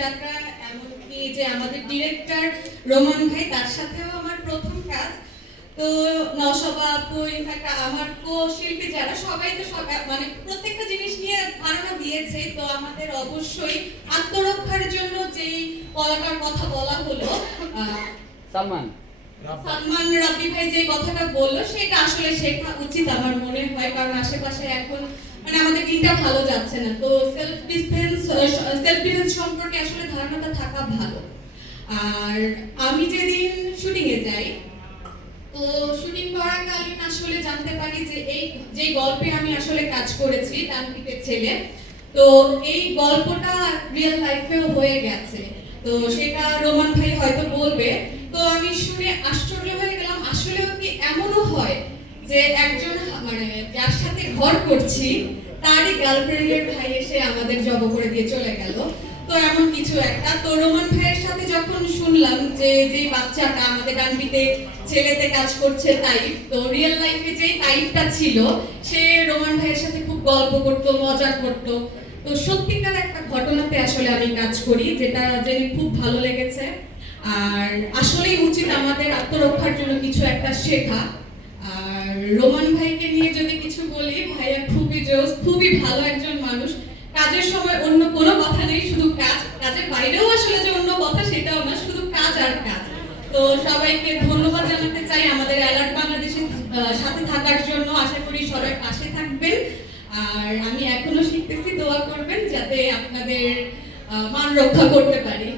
যাত্রা এমনকি যে আমাদের ডিরেক্টর রোমান ভাই তার সাথেও আমার প্রথম কাজ। তো নসবা আপু ইনফ্যাক্ট আমার কো শিল্পী যারা সবাই তো সবাই মানে প্রত্যেকটা জিনিস নিয়ে ধারণা দিয়েছে। তো আমাদের অবশ্যই আত্মরক্ষার জন্য যেই কলাটার কথা বলা হলো সালমান। সালমান রাব্বি ভাই যে কথাটা বলল সেটা আসলে শেখা উচিত আমার মনে হয়। কারণ আশেপাশে এখন মানে দিনটা ভালো যাচ্ছে না। তো সেলফ ডিফেন্স সেলফ ডিফেন্স সম্পর্কে আসলে ধারণাটা থাকা ভালো। আর আমি যেদিন শুটিং এ যাই, তো শুটিং করাকালীন আসলে জানতে পারি যে এই, যে গল্পে আমি আসলে কাজ করেছি তান্ত্রিকের ছেলে, তো এই গল্পটা রিয়েল লাইফেও হয়ে গেছে। তো সেটা রোমান ভাই হয়তো বলবে। তো আমি শুনে আশ্চর্য হয়ে গেলাম, আসলেও কি এমনও হয় যে একজন মানে যার সাথে ঘর করছি তারই গার্লফ্রেন্ডের ভাই এসে আমাদের জব করে দিয়ে চলে গেল। তো এমন কিছু একটা। তো রোমান ভাইয়ের সাথে যখন শুনলাম যে যে বাচ্চাটা আমাদের ডানপিতে ছেলেতে কাজ করছে তাইফ তো রিয়েল লাইফে যে তাইফটা ছিল, সে রোমান ভাইয়ের সাথে খুব গল্প করতো, মজা করতো। তো সত্যিকার একটা ঘটনাতে আসলে আমি কাজ করি, যেটা জেনে খুব ভালো লেগেছে। আর আসলেই উচিত আমাদের আত্মরক্ষার জন্য কিছু একটা শেখা। আর রোমান ভাইকে নিয়ে যদি বলি, ভাইয়া খুবই জোস, খুবই ভালো একজন মানুষ। কাজের সময় অন্য কোনো কথা নেই, শুধু কাজ। কাজের বাইরেও আসলে যে অন্য কথা, সেটাও না, শুধু কাজ আর কাজ। তো সবাইকে ধন্যবাদ জানাতে চাই আমাদের অ্যালার্ট বাংলাদেশের সাথে থাকার জন্য। আশা করি সবাই পাশে থাকবেন। আর আমি এখনও শিখতেছি, দোয়া করবেন, যাতে আপনাদের মান রক্ষা করতে পারি।